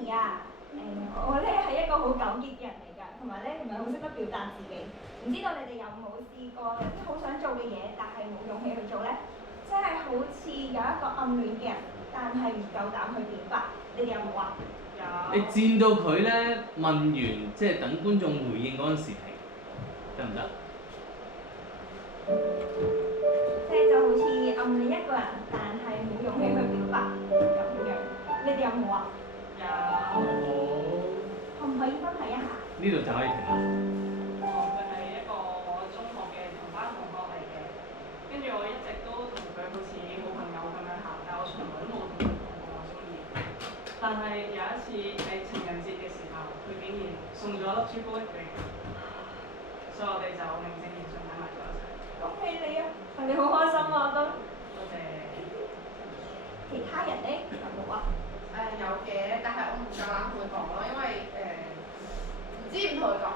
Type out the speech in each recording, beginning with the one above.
Sammy 啊，我咧係一個好糾結嘅人嚟㗎，同埋咧唔係好識得表達自己。唔知道你哋有冇試過有啲好想做嘅嘢，但係冇勇氣去做咧？即係好似有一個暗戀嘅人，但係唔夠膽去表白，你哋有冇啊？你戰到佢咧問完，即係等觀眾回應嗰陣時停，得唔得？即係就好似暗戀一個人，但係冇勇氣去表白咁樣，你哋有冇啊？有。可唔可以分享一下？呢度就可以停啦。佢係一個我中學嘅同班同學嚟嘅，跟住我一直都同佢好似好朋友咁樣行，但我從來都冇同佢講過我中意。但係有一次喺情人節嘅時候，佢竟然送咗粒朱古力俾我，所以我哋就名正言順喺埋咗一齊。恭喜你啊！你好開心啊，我都。多謝。其他人咧有冇啊？有嘅，但係我唔夠膽同佢講咯，因為唔知點同佢講。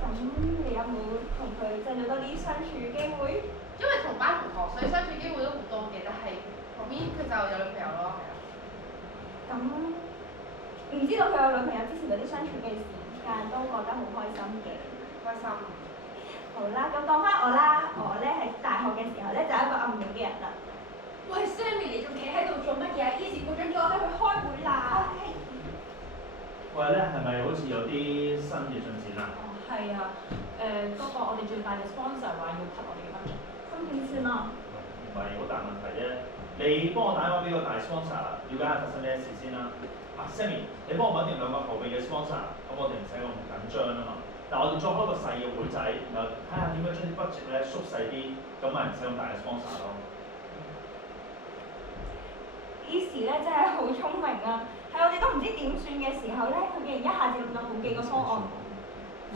咁你有冇同佢製造多啲相處機會？因為同班同學，所以相處機會都好多嘅，但係後面佢就有女朋友咯，係啊。咁唔知道佢有女朋友之前嗰啲相處嘅時間都覺得好開心嘅。開心。好啦，咁講翻我啦，我咧喺大學嘅時候咧就係一個暗戀嘅人啦。喂 Sammy， 你仲企喺度做乜嘢啊？Easy 部長叫我哋去開會啦。喂咧，係咪好似有啲新嘅進展啊？哦，係啊，嗰個我哋最大嘅 sponsor 話要 cut 我哋嘅 budget。咁點算啊？唔係好大問題啫。你幫我打電話俾個大 sponsor，了解下發生咩事先啦。Sammy， 你幫我揾掂兩個後備嘅 sponsor，咁我哋唔使咁緊張啊嘛。但我哋再開個細嘅會仔，然後睇下點樣將啲 budget 咧縮細啲，咁咪唔使咁大嘅 sponsor 咯。Easy 咧真係好聰明啊！喺我哋都唔知點算嘅時候咧，佢竟然一下子諗到好幾個方案，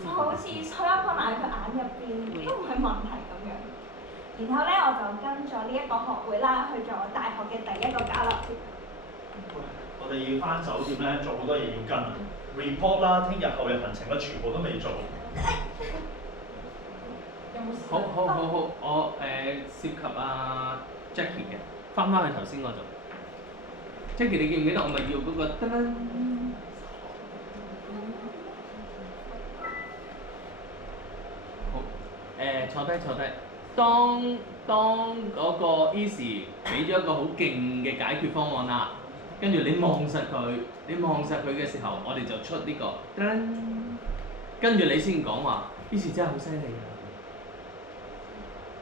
就好似所有困難喺佢眼入邊都唔係問題咁樣。然後咧我就跟咗呢一個學會啦，去咗大學嘅第一個交流團。我哋要翻酒店咧，做好多嘢要跟 report 啦，聽日後日行程咧，全部都未做。有冇事？好，我涉及阿 Jackie 嘅，翻去頭先嗰度。Jackie， 你記唔記得我咪要嗰個噔噔？好，坐低。當嗰個 Easy 俾咗一個好勁嘅解決方案啦，跟住你望實佢嘅時候，我哋就出呢個噔，跟住你先講話 Easy 真係好犀利啊！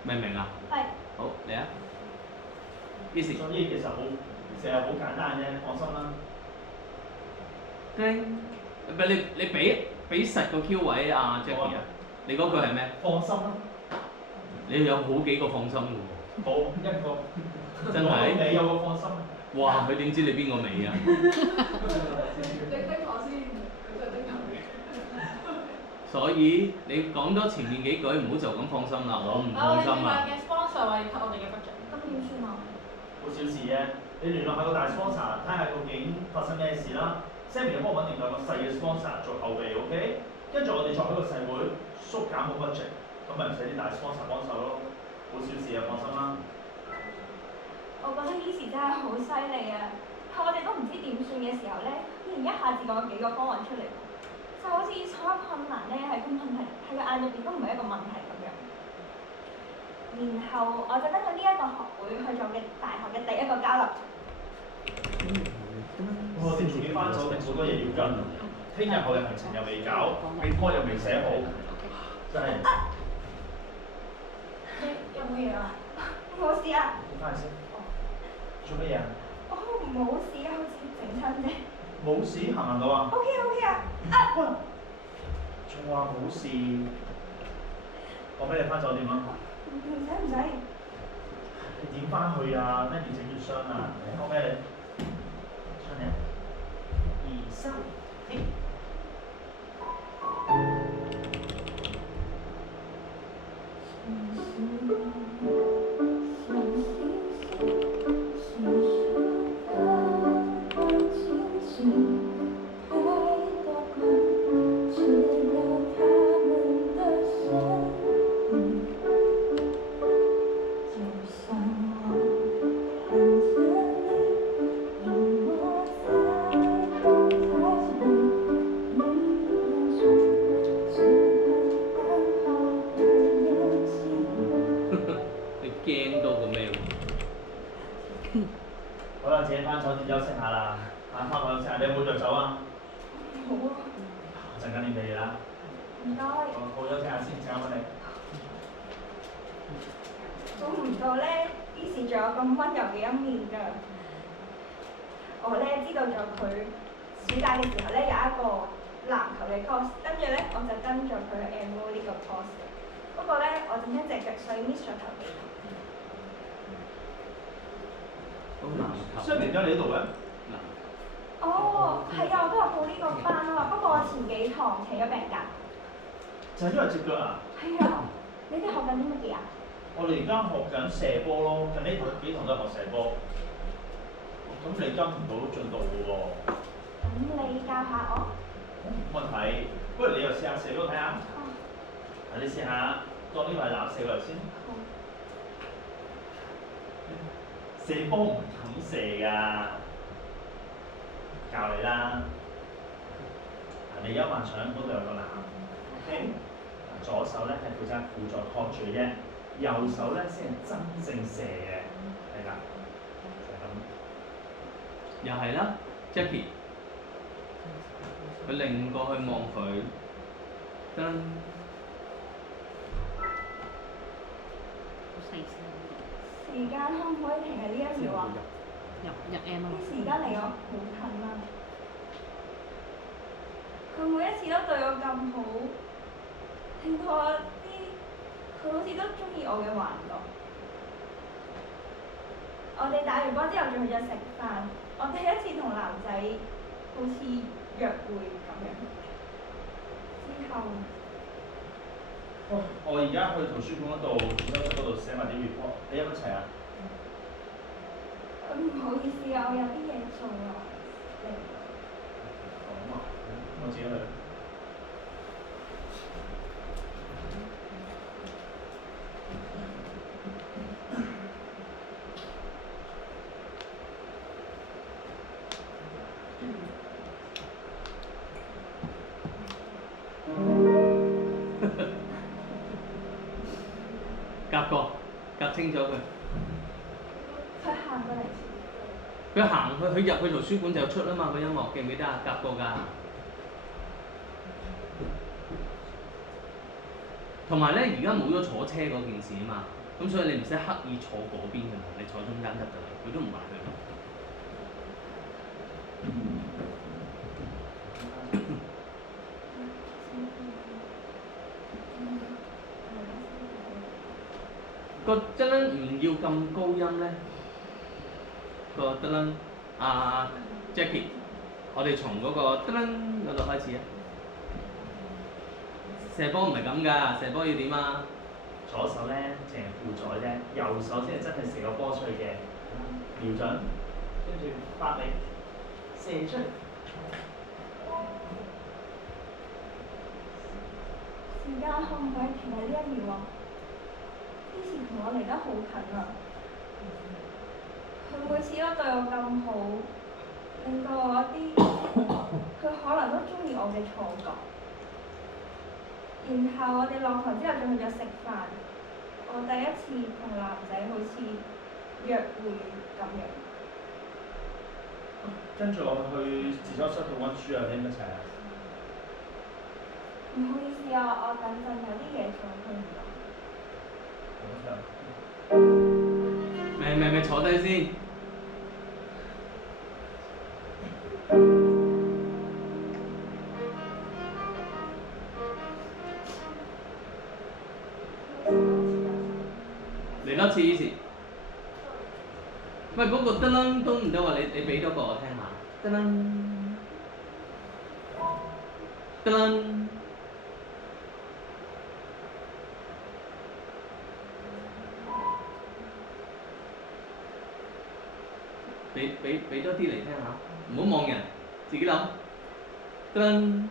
明唔明啊？係。好，嚟啊 ！Easy。所以其實好簡單啫，放心啦。叮，唔係你俾實個 Q 位啊 Jackie 啊，你嗰句係咩？放心啦。你有好幾個放心嘅喎。冇一個。真係。你有個放心。哇！佢點知你邊個尾啊？你叮我先，佢就叮佢。所以你講多前面幾句，唔好就咁放心啦，我唔放心啊。我哋嘅 sponsor 話要 cut 我哋嘅 budget，咁點算啊？好小事啫，你聯絡下個大 sponsor，睇下究竟發生咩事啦。Sammy 又幫我揾定兩個細嘅 sponsor 做後備 ，OK？跟住我哋再開個細會，縮減個 budget，咁咪唔使啲大 sponsor 幫手咯。好小事啊，放心啦。我覺得 Easy 真係好犀利啊！喺我哋都唔知點算嘅時候咧，竟然一下子講咗幾個方案出嚟，就好似所有困難咧喺佢眼入邊都唔係一個問題咁樣。然後我就跟咗呢一個學會去做嘅大學嘅第一個交流團。我哋仲要翻酒店，好多嘢要跟，聽日後日行程又未搞 report 又未寫好，真係。有冇嘢啊？冇事啊。你翻去先。做乜嘢啊？哦，冇事啊，好似整親啫。冇事，行唔行到啊 ？OK 啊。喂，仲話冇事，我俾你翻酒店啦。唔使。你點翻去啊？咩越整越傷啊？我俾你。出嚟。2、3，好啦，自己翻酒店休息下啦。翻房休息下，你有冇着酒啊？好啊，陣間練俾你啦。唔該。好休息下先，陣間揾你。估唔到咧，於是仲有咁温柔嘅一面㗎。我咧知道咗佢暑假嘅時候咧有一個籃球嘅 course，跟住咧我就跟咗佢去 MO 呢個 course 嘅。不過咧我整親隻腳，所以 miss 咗頭幾堂。咁籃球雖然而家你呢度嘅，哦，係啊，我都有報呢個班啊，不過我前幾堂請咗病假。就係因為隻腳啊！係啊，你哋學緊啲乜嘢啊？我哋而家學緊射波咯，近呢幾堂都係學射波。咁你跟唔到進度嘅喎。咁你教下我？冇問題，不如你又試下射波睇下。哦。你試下當呢個係籃射過嚟先。好。射波唔咁射㗎，教你啦。你右萬長嗰度有個籃 ，OK。左手咧係負責輔助托住嘅啫，右手咧先係真正射嘅，係啦，就係咁。又係啦，Jackie，佢擰過去望佢，噔，好細聲。時間可唔可以停喺呢一秒啊？入 M 啊！啲時間離我好近啊！佢每一次都對我咁好，令到我佢好似都中意我嘅環覺。我哋打完波之後仲去咗食飯，我第一次同男仔好似約會咁樣。之後，我而家去圖書館嗰度，圖書室嗰度寫埋啲 report，你有冇一齊啊？唔好意思啊，我有啲嘢做啊，嚟。咁啊，我自己去。夾過，夾清楚佢。佢行過嚟。佢行佢入去圖書館就出啦嘛，個音樂記唔記得啊？夾過㗎。同埋咧，而家冇咗坐車嗰件事啊嘛，咁所以你唔使刻意坐嗰邊㗎嘛，你坐中間得㗎啦，佢都唔埋去。個得撚唔要咁高音咧，個得撚Jackie，我哋從嗰個得撚嗰度開始啊！射波唔係咁㗎，射波要點啊？左手咧淨係輔助啫，右手先係真係射個波出去嘅，瞄準，跟住發力，射出。時間可唔可以停喺呢一秒啊？之前同我離得好近啊！佢每次都對我咁好，令到我佢可能都中意我嘅錯覺。然後我哋落堂之後仲去咗食飯，我第一次同男仔好似約會咁樣。跟住我去自修室度温書啊，你唔一齊啊？唔好意思啊，我等陣有啲嘢做，去唔到。咪坐低先。嚟多次以前。喂，嗰個得撚都唔得喎，你俾多個我聽下。得撚，得撚。俾多啲嚟聽下，唔好望人，自己諗。噔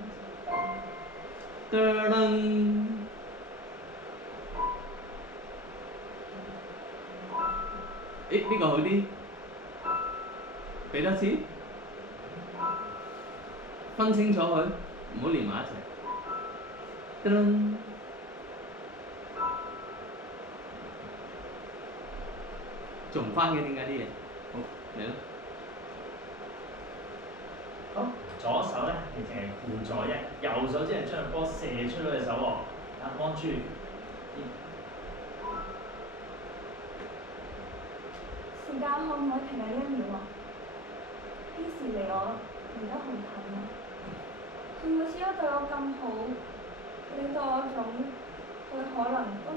噔噔，呢個好啲，俾多次，分清楚佢，唔好連埋一齊。噔，做唔翻嘅點解啲嘢？好，嚟啦。好，左手咧你淨係顧左啫，右手即係將個波射出咗隻手喎。啊，望住。時間可唔可以停喺呢一秒啊？幾時離我離得好近啊？佢每次都對我咁好，令到我總佢可能都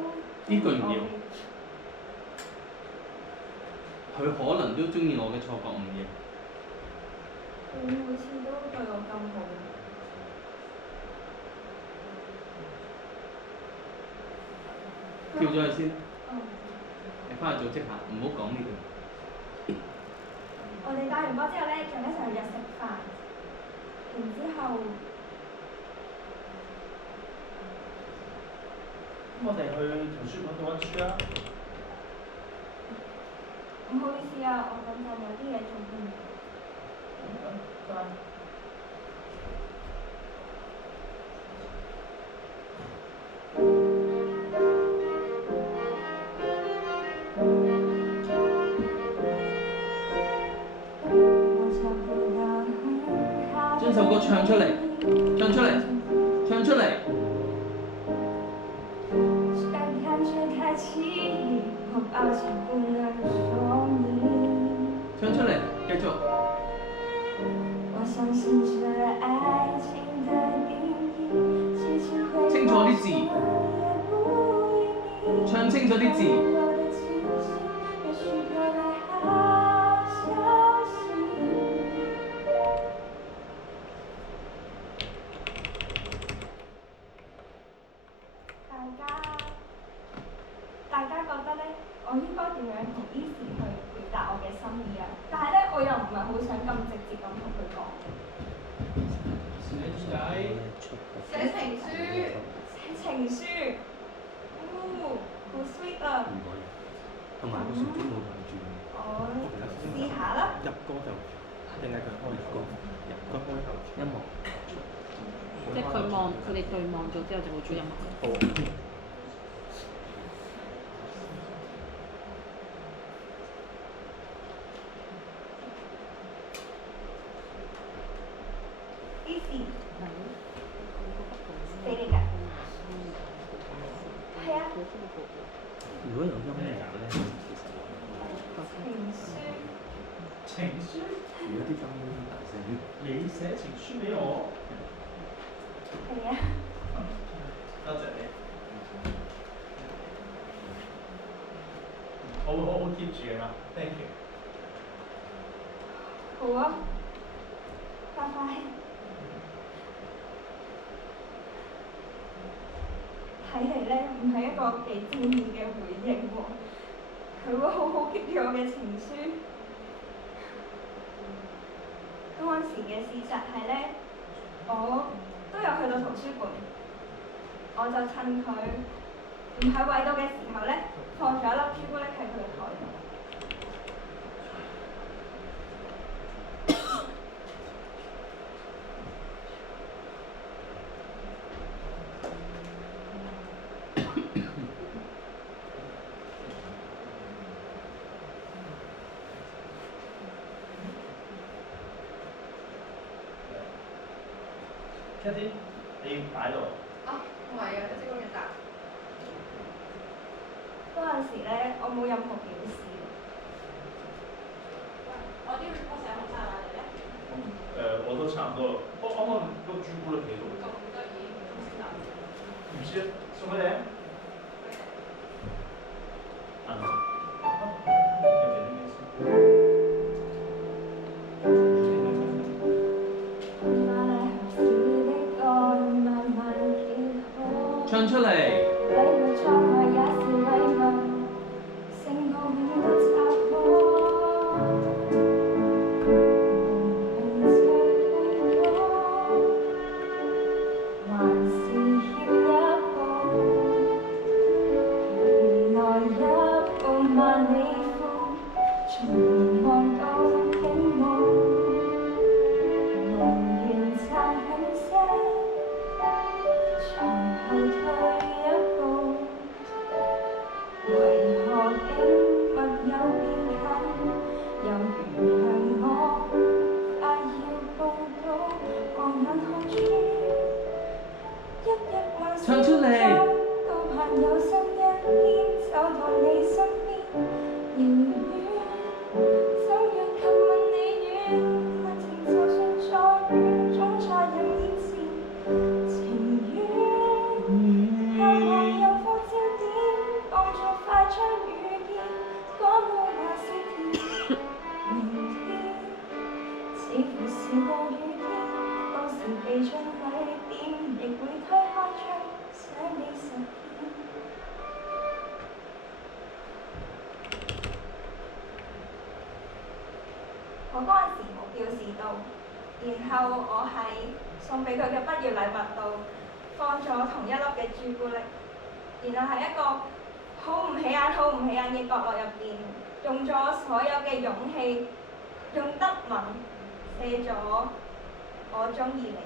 呢句唔要。佢可能都中意我嘅錯覺唔要。佢每次都對我咁好。跳咗去先，嗯。你翻去組織下，唔好講呢句。我哋打完波之後咧，仲一齊去日食飯，然之後咁我哋去圖書館度温書啦。唔好意思啊，我等陣有啲嘢做唔到。得啦。將首歌唱出嚟，唱出嚟，唱出嚟。唱出嚟，繼續。清楚啲字，唱清楚啲字。大家覺得咧，我應該點樣同 Easy 去表達我嘅心意啊？但係咧，我又唔係好想咁直接咁同佢講。寫情書。寫情書，好 sweet 啊！同埋個旋轉冇對住。我試下啦。入歌就定係佢開歌，入歌開頭音樂。即係佢哋對望咗之後就會做音樂。Easy，俾你㗎。係啊。如果有音樂咧，其實情書。如果啲音樂大聲，你寫情書俾我。係啊。多謝你。我會好好 keep 住嘅嘛 ，thank you。好啊，拜拜。睇嚟咧，唔係一個幾正面嘅回應喎。佢會好好 keep 住我嘅情書。嗰陣時嘅事實係咧，我都有去到圖書館，我就趁佢唔喺位度嘅時候咧，放咗一粒朱古力喺佢嘅台度。Cathy，你要擺度。啊，唔係啊，一直咁樣答。嗰陣時咧，我冇任何表示。我啲 report 寫好晒啦，你咧？我都差唔多。我啱啱個朱古力喺度。咁得意，咁先答。唔知啊，送俾你啊。唱出嚟。我嗰陣時冇表示到，然後我喺送俾佢嘅畢業禮物度放咗同一粒嘅朱古力，然後喺一個好唔起眼、好唔起眼嘅角落入邊，用咗所有嘅勇氣，用德文寫咗我鍾意你。